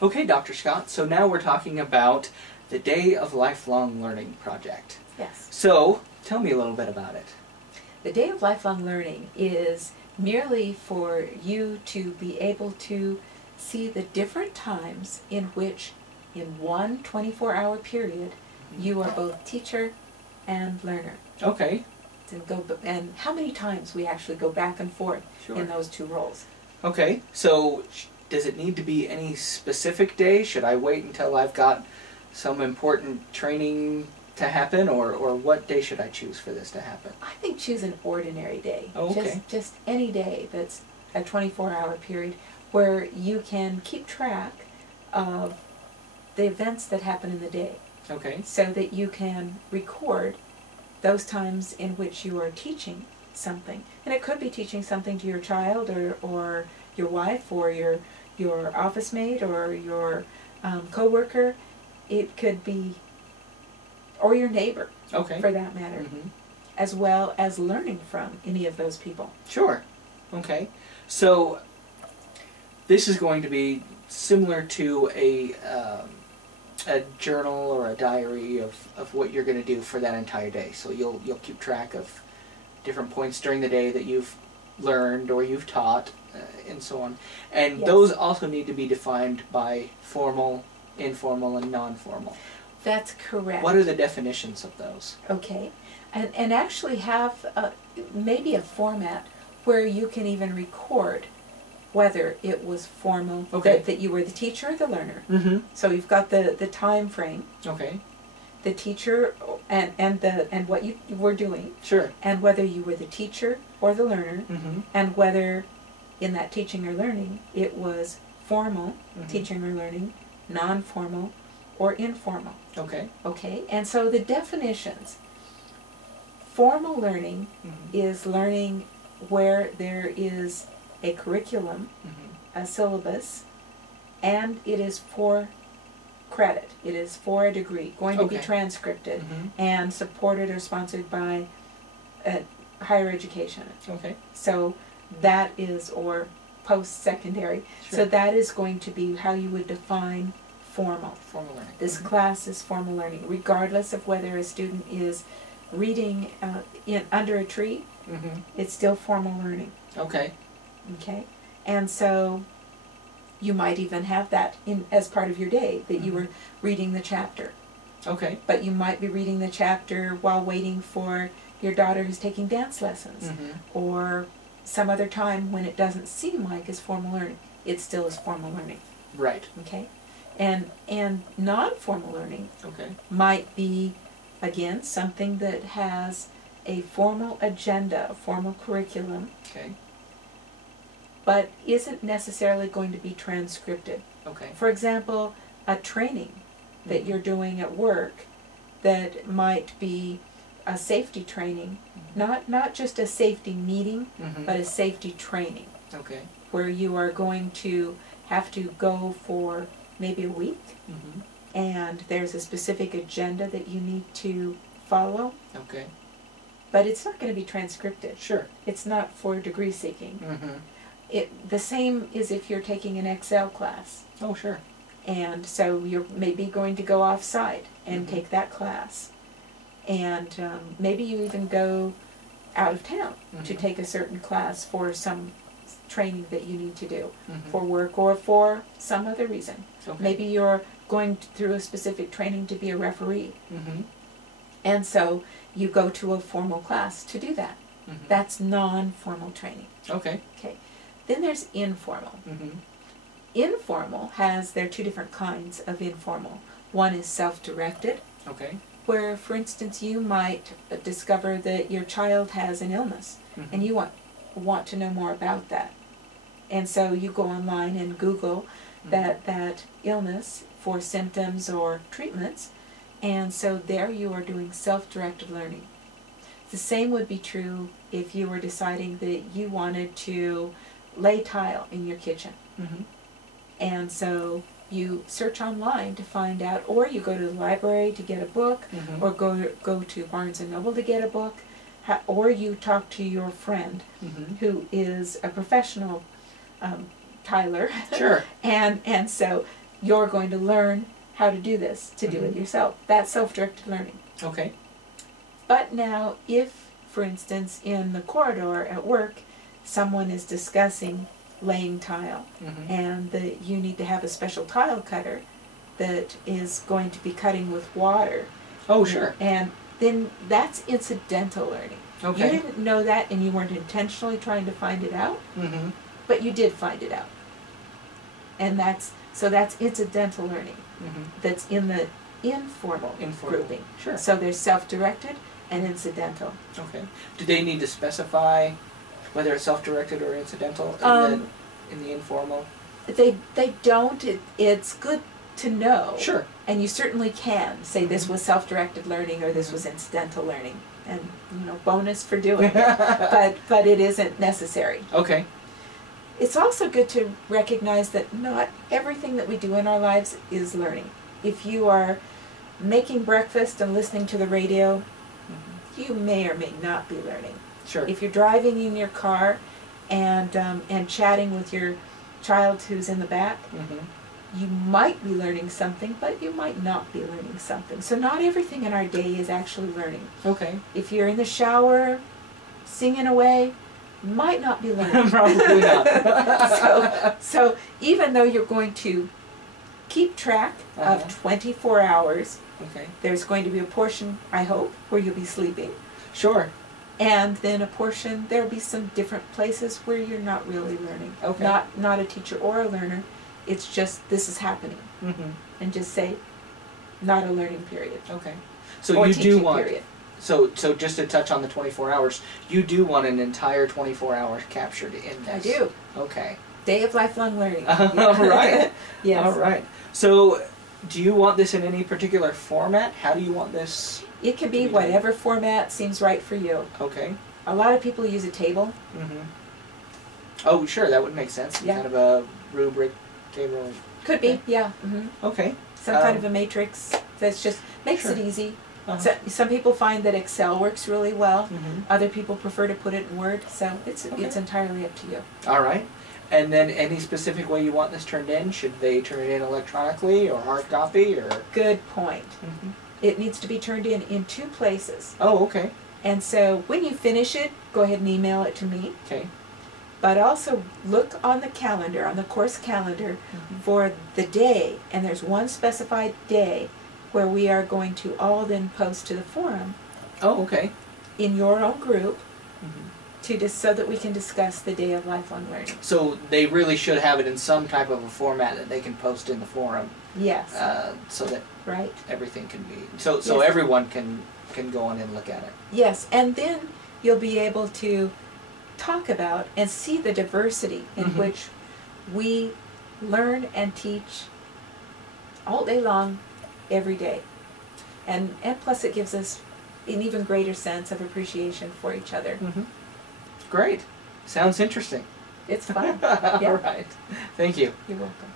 Okay, Dr. Scott, so now we're talking about the Day of Lifelong Learning project. Yes. So, tell me a little bit about it. The Day of Lifelong Learning is merely for you to be able to see the different times in which, in one 24-hour period, you are both teacher and learner. Okay. And how many times we actually go back and forth Sure. in those two roles. Okay, so does it need to be any specific day? Should I wait until I've got some important training to happen, or what day should I choose for this to happen? I think choose an ordinary day. Oh, okay. Just any day that's a 24-hour period where you can keep track of the events that happen in the day. Okay. So that you can record those times in which you are teaching something. And it could be teaching something to your child or your wife or your office mate or your co-worker. It could be, or your neighbor, Okay. for that matter, as well as learning from any of those people. Sure. Okay. So this is going to be similar to a journal or a diary of what you're going to do for that entire day. So you'll keep track of different points during the day that you've learned or you've taught, and so on. And Yes. those also need to be defined by formal, informal, and non-formal. That's correct. What are the definitions of those? Okay. And actually have maybe a format where you can even record whether it was formal, Okay. that you were the teacher or the learner. Mm-hmm. So you've got the time frame, Okay. the teacher and what you were doing, Sure. and whether you were the teacher or the learner, Mm-hmm. and whether in that teaching or learning it was formal Mhm. teaching or learning, non-formal, or informal. Okay. Okay? And so the definitions. Formal learning Mm-hmm. is learning where there is a curriculum, Mm-hmm. a syllabus, and it is for credit. It is for a degree, going to be Okay. transcripted Mm-hmm. and supported or sponsored by higher education. Okay. So that is, or post-secondary. Sure. So that is going to be how you would define formal. Formal learning. This Mhm. class is formal learning, regardless of whether a student is reading under a tree. Mm-hmm. It's still formal learning. Okay. Okay, and so you might even have that in as part of your day, that you Mhm. were reading the chapter. Okay. But you might be reading the chapter while waiting for your daughter who's taking dance lessons, Mm-hmm. or some other time when it doesn't seem like it's formal learning. It still is formal learning. Right. Okay, and non-formal learning Okay. might be, again, something that has a formal agenda, a formal curriculum, Okay. but isn't necessarily going to be transcripted. Okay. For example, a training that Mhm. you're doing at work that might be a safety training, not just a safety meeting, Mm-hmm. but a safety training, Okay. where you are going to have to go for maybe a week, Mm-hmm. and there's a specific agenda that you need to follow, Okay. but it's not going to be transcripted. Sure. It's not for degree seeking. Mm-hmm. The same is if you're taking an Excel class, Oh, sure. and so you're maybe going to go off-site and Mhm. take that class, and maybe you even go out of town to Mhm. take a certain class for some training that you need to do Mm-hmm. for work or for some other reason. Okay. Maybe you're going through a specific training to be a referee, Mm-hmm. and so you go to a formal class to do that. Mm-hmm. That's non-formal training. Okay. Okay. Then there's informal. Mm-hmm. Informal there are two different kinds of informal. One is self-directed, Okay. where, for instance, you might discover that your child has an illness, Mm-hmm. and you want to know more about that. And so you go online and Google Mm-hmm. that illness for symptoms or treatments, and so there you are doing self-directed learning. The same would be true if you were deciding that you wanted to lay tile in your kitchen. Mm-hmm. And so you search online to find out, or you go to the library to get a book, Mm-hmm. or go to Barnes & Noble to get a book, or you talk to your friend Mm-hmm. who is a professional tiler. Sure. and so you're going to learn how to do this, to do it yourself. That's self-directed learning. Okay. But now, if, for instance, in the corridor at work, someone is discussing laying tile, and that you need to have a special tile cutter that is going to be cutting with water. Oh, sure. And then that's incidental learning. Okay. You didn't know that, and you weren't intentionally trying to find it out, but you did find it out. And that's incidental learning. That's in the informal grouping. Sure. So there's self-directed and incidental. Okay. Do they need to specify whether it's self-directed or incidental in the informal? They don't. It's good to know. Sure. And you certainly can say this was self-directed learning or this was incidental learning, and bonus for doing it. But it isn't necessary. Okay. It's also good to recognize that not everything that we do in our lives is learning. If you are making breakfast and listening to the radio, you may or may not be learning. Sure. If you're driving in your car and chatting with your child who's in the back, you might be learning something, but you might not be learning something. So not everything in our day is actually learning. Okay. If you're in the shower, singing away, might not be learning. Probably not. So even though you're going to keep track of 24 hours, there's going to be a portion, I hope, where you'll be sleeping. Sure. And then a portion, there'll be some different places where you're not really learning. Okay. Not a teacher or a learner. It's just, this is happening. And just say, not a learning period. Okay. So or you do want, period. so just to touch on the 24 hours, you do want an entire 24 hours captured in this? I do. Okay. Day of lifelong learning. All right. Yes. All right. So do you want this in any particular format? How do you want this? It can be whatever format seems right for you. Okay. A lot of people use a table. Oh, sure, that would make sense. Yeah. Kind of a rubric table. Could be, yeah. Okay. Some kind of a matrix that's just makes it easy. So, some people find that Excel works really well. Other people prefer to put it in Word. So it's entirely up to you. All right. And then any specific way you want this turned in? Should they turn it in electronically or hard copy or? Good point. It needs to be turned in 2 places. Oh, okay. And so when you finish it, go ahead and email it to me. Okay. But also look on the calendar, on the course calendar, for the day. And there's one specified day where we are going to all then post to the forum. Oh, okay. In your own group, so that we can discuss the Day of Lifelong Learning. So they really should have it in some type of a format that they can post in the forum. Yes. So that everything can be so everyone can go on and look at it. Yes, and then you'll be able to talk about and see the diversity in which we learn and teach all day long, every day. And plus it gives us an even greater sense of appreciation for each other. Great. Sounds interesting. It's fun. All right. Thank you. You're welcome.